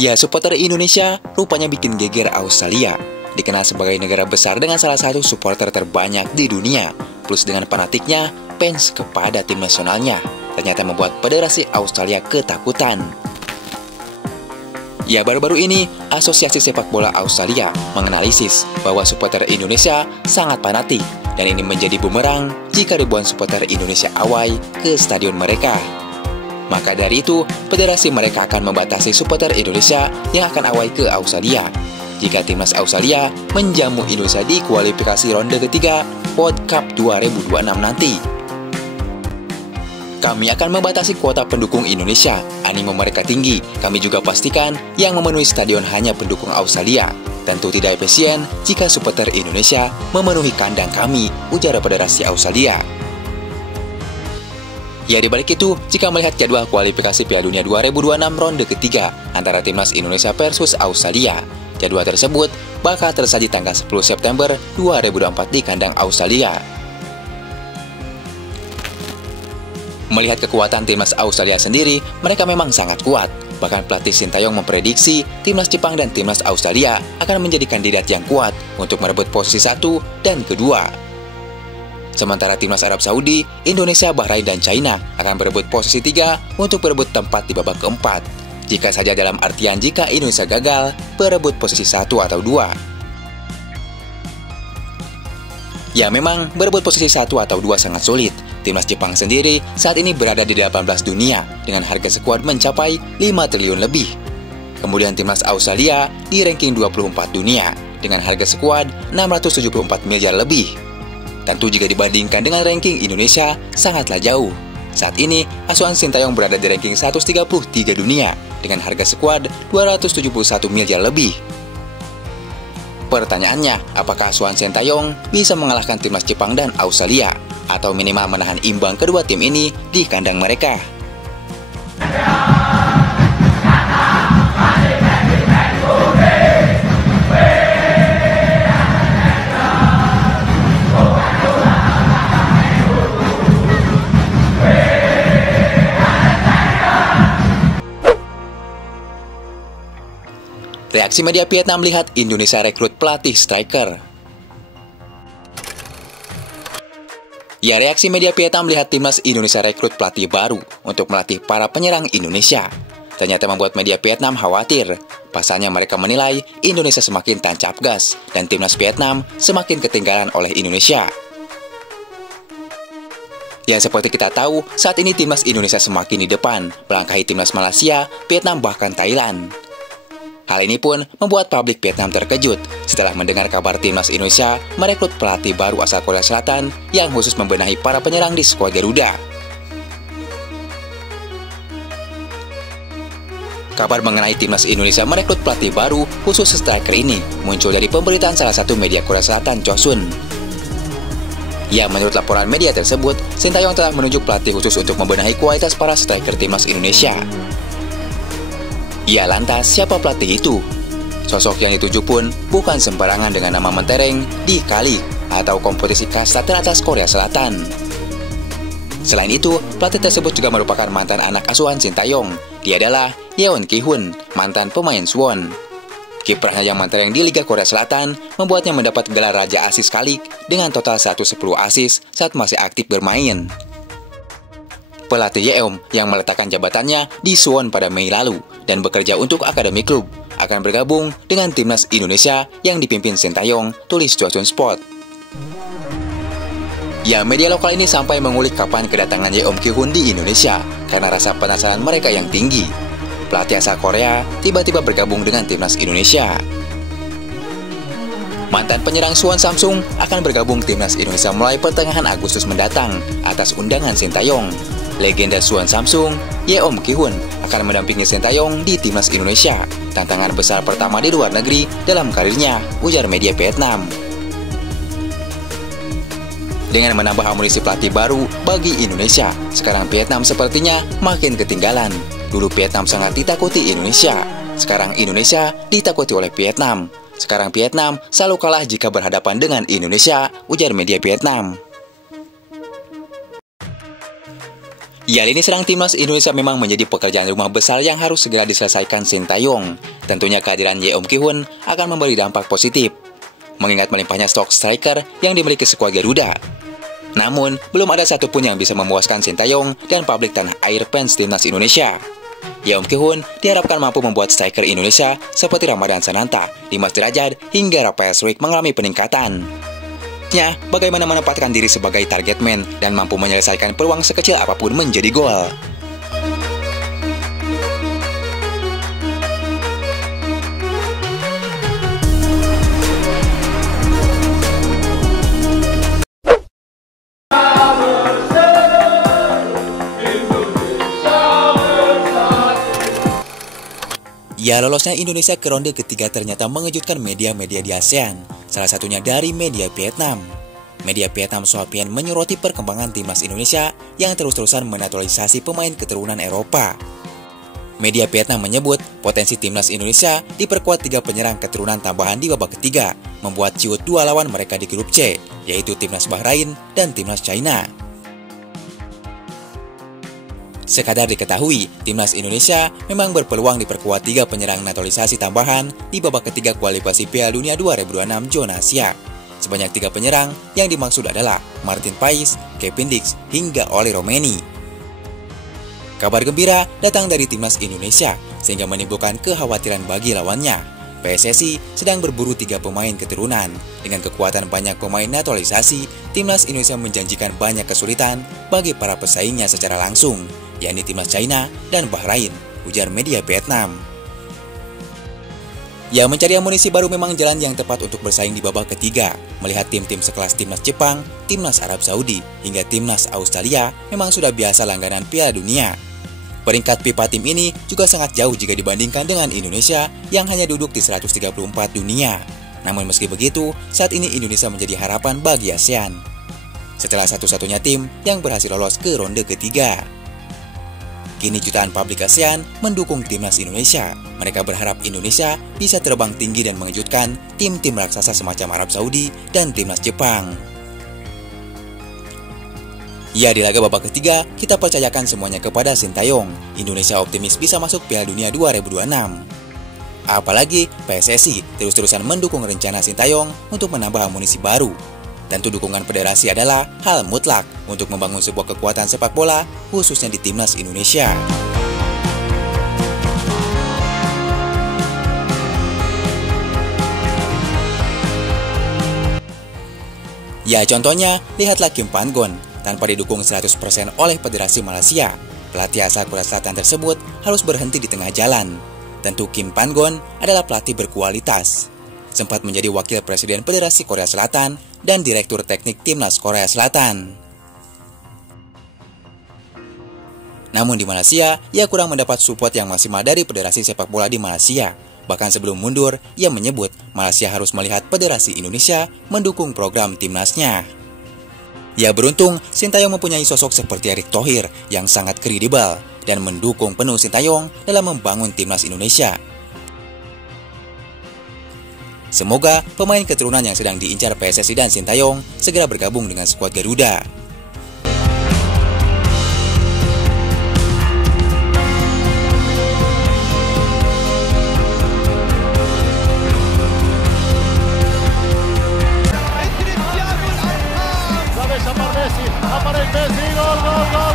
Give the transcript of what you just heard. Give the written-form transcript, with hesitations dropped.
Ya, supporter Indonesia rupanya bikin geger Australia. Dikenal sebagai negara besar dengan salah satu supporter terbanyak di dunia. Plus dengan fanatiknya, fans kepada tim nasionalnya ternyata membuat Federasi Australia ketakutan. Ya, baru-baru ini, Asosiasi Sepak Bola Australia menganalisis bahwa supporter Indonesia sangat fanatik. Dan ini menjadi bumerang jika ribuan supporter Indonesia away ke stadion mereka. Maka dari itu, federasi mereka akan membatasi supporter Indonesia yang akan away ke Australia jika timnas Australia menjamu Indonesia di kualifikasi ronde ketiga World Cup 2026 nanti. Kami akan membatasi kuota pendukung Indonesia. Animo mereka tinggi. Kami juga pastikan yang memenuhi stadion hanya pendukung Australia. Tentu tidak efisien jika supporter Indonesia memenuhi kandang kami, ujar Federasi Australia. Ya, dibalik itu, jika melihat jadwal kualifikasi Piala Dunia 2026 ronde ketiga antara timnas Indonesia versus Australia, jadwal tersebut bakal tersaji tanggal 10 September 2024 di kandang Australia. Melihat kekuatan timnas Australia sendiri, mereka memang sangat kuat. Bahkan pelatih Sintayong memprediksi timnas Jepang dan timnas Australia akan menjadi kandidat yang kuat untuk merebut posisi 1 dan kedua. Sementara timnas Arab Saudi, Indonesia, Bahrain, dan China akan berebut posisi 3 untuk berebut tempat di babak keempat. Jika saja dalam artian jika Indonesia gagal berebut posisi 1 atau 2. Ya, memang berebut posisi 1 atau 2 sangat sulit. Timnas Jepang sendiri saat ini berada di 18 dunia dengan harga skuad mencapai 5 triliun lebih. Kemudian timnas Australia di ranking 24 dunia dengan harga skuad 674 miliar lebih. Tentu jika dibandingkan dengan ranking Indonesia sangatlah jauh. Saat ini asuhan Sintayong berada di ranking 133 dunia dengan harga skuad 271 miliar lebih. Pertanyaannya, apakah asuhan Sintayong bisa mengalahkan timnas Jepang dan Australia atau minimal menahan imbang kedua tim ini di kandang mereka? Reaksi media Vietnam melihat Indonesia rekrut pelatih striker. Ya, reaksi media Vietnam melihat timnas Indonesia rekrut pelatih baru untuk melatih para penyerang Indonesia. Ternyata membuat media Vietnam khawatir. Pasalnya mereka menilai Indonesia semakin tancap gas dan timnas Vietnam semakin ketinggalan oleh Indonesia. Ya, seperti kita tahu, saat ini timnas Indonesia semakin di depan, melangkahi timnas Malaysia, Vietnam, bahkan Thailand. Hal ini pun membuat publik Vietnam terkejut setelah mendengar kabar timnas Indonesia merekrut pelatih baru asal Korea Selatan yang khusus membenahi para penyerang di skuad Garuda. Kabar mengenai timnas Indonesia merekrut pelatih baru khusus striker ini muncul dari pemberitaan salah satu media Korea Selatan, Chosun. Ya, menurut laporan media tersebut, Sintayong telah menunjuk pelatih khusus untuk membenahi kualitas para striker timnas Indonesia. Ya, lantas siapa pelatih itu? Sosok yang dituju pun bukan sembarangan dengan nama mentereng di Kali atau kompetisi kasta teratas Korea Selatan. Selain itu, pelatih tersebut juga merupakan mantan anak asuhan Sintayong. Dia adalah Yeon Ki-hun, mantan pemain Suwon. Kiprahnya yang mentereng di Liga Korea Selatan membuatnya mendapat gelar Raja Asis Kali dengan total 110 asis saat masih aktif bermain. Pelatih Yeom yang meletakkan jabatannya di Suwon pada Mei lalu dan bekerja untuk akademi klub akan bergabung dengan timnas Indonesia yang dipimpin Sintayong, tulis Chosun Sport. Ya, media lokal ini sampai mengulik kapan kedatangan Yeom Ki-hun di Indonesia karena rasa penasaran mereka yang tinggi. Pelatih asal Korea tiba-tiba bergabung dengan timnas Indonesia. Mantan penyerang Suwon Samsung akan bergabung timnas Indonesia mulai pertengahan Agustus mendatang atas undangan Sintayong. Legenda Suwon Samsung, Yeom Ki-hun, akan mendampingi Sintayong di timnas Indonesia. Tantangan besar pertama di luar negeri dalam karirnya, ujar media Vietnam. Dengan menambah amunisi pelatih baru bagi Indonesia, sekarang Vietnam sepertinya makin ketinggalan. Dulu Vietnam sangat ditakuti Indonesia, sekarang Indonesia ditakuti oleh Vietnam. Sekarang Vietnam selalu kalah jika berhadapan dengan Indonesia, ujar media Vietnam. Ya, lini serang timnas Indonesia memang menjadi pekerjaan rumah besar yang harus segera diselesaikan Sintayong. Tentunya kehadiran Yeom Ki-hun akan memberi dampak positif, mengingat melimpahnya stok striker yang dimiliki skuad Garuda. Namun, belum ada satupun yang bisa memuaskan Sintayong dan publik tanah air fans timnas Indonesia. Yeom Ki-hun diharapkan mampu membuat striker Indonesia seperti Ramadan Sananta, Dimas Derajat, hingga Rafael Struijk mengalami peningkatan. Bagaimana menempatkan diri sebagai target man dan mampu menyelesaikan peluang sekecil apapun menjadi gol. Ya, lolosnya Indonesia ke ronde ketiga ternyata mengejutkan media-media di ASEAN, salah satunya dari media Vietnam. Media Vietnam Soapian menyoroti perkembangan timnas Indonesia yang terus-terusan menaturalisasi pemain keturunan Eropa. Media Vietnam menyebut potensi timnas Indonesia diperkuat 3 penyerang keturunan tambahan di babak ketiga, membuat ciut 2 lawan mereka di grup C, yaitu timnas Bahrain dan timnas China. Sekadar diketahui, timnas Indonesia memang berpeluang diperkuat 3 penyerang naturalisasi tambahan di babak ketiga kualifikasi Piala Dunia 2026 zona Asia. Sebanyak 3 penyerang yang dimaksud adalah Martin Pais, Kevin Dix, hingga Oli Romeni. Kabar gembira datang dari timnas Indonesia sehingga menimbulkan kekhawatiran bagi lawannya. PSSI sedang berburu 3 pemain keturunan. Dengan kekuatan banyak pemain naturalisasi, timnas Indonesia menjanjikan banyak kesulitan bagi para pesaingnya secara langsung, yakni timnas China dan Bahrain, ujar media Vietnam. Ya, mencari amunisi baru memang jalan yang tepat untuk bersaing di babak ketiga. Melihat tim-tim sekelas timnas Jepang, timnas Arab Saudi, hingga timnas Australia memang sudah biasa langganan Piala Dunia. Peringkat FIFA tim ini juga sangat jauh jika dibandingkan dengan Indonesia yang hanya duduk di 134 dunia. Namun meski begitu, saat ini Indonesia menjadi harapan bagi ASEAN setelah satu-satunya tim yang berhasil lolos ke ronde ketiga. Kini jutaan publik ASEAN mendukung timnas Indonesia. Mereka berharap Indonesia bisa terbang tinggi dan mengejutkan tim-tim raksasa semacam Arab Saudi dan timnas Jepang. Ya, di laga babak ketiga, kita percayakan semuanya kepada Sintayong. Indonesia optimis bisa masuk Piala Dunia 2026. Apalagi PSSI terus-terusan mendukung rencana Sintayong untuk menambah amunisi baru. Tentu dukungan federasi adalah hal mutlak untuk membangun sebuah kekuatan sepak bola, khususnya di timnas Indonesia. Ya, contohnya, lihatlah Kim Pan-gon. Tanpa didukung 100% oleh Federasi Malaysia, pelatih asal Korea Selatan tersebut harus berhenti di tengah jalan. Tentu Kim Pan-gon adalah pelatih berkualitas. Sempat menjadi wakil presiden Federasi Korea Selatan dan direktur teknik timnas Korea Selatan. Namun di Malaysia, ia kurang mendapat support yang maksimal dari Federasi Sepak Bola di Malaysia. Bahkan sebelum mundur, ia menyebut Malaysia harus melihat Federasi Indonesia mendukung program timnasnya. Ya, beruntung Sintayong mempunyai sosok seperti Erick Thohir yang sangat kredibel dan mendukung penuh Sintayong dalam membangun timnas Indonesia. Semoga pemain keturunan yang sedang diincar PSSI dan Sintayong segera bergabung dengan skuad Garuda. Aparece Messi, gol, gol, gol.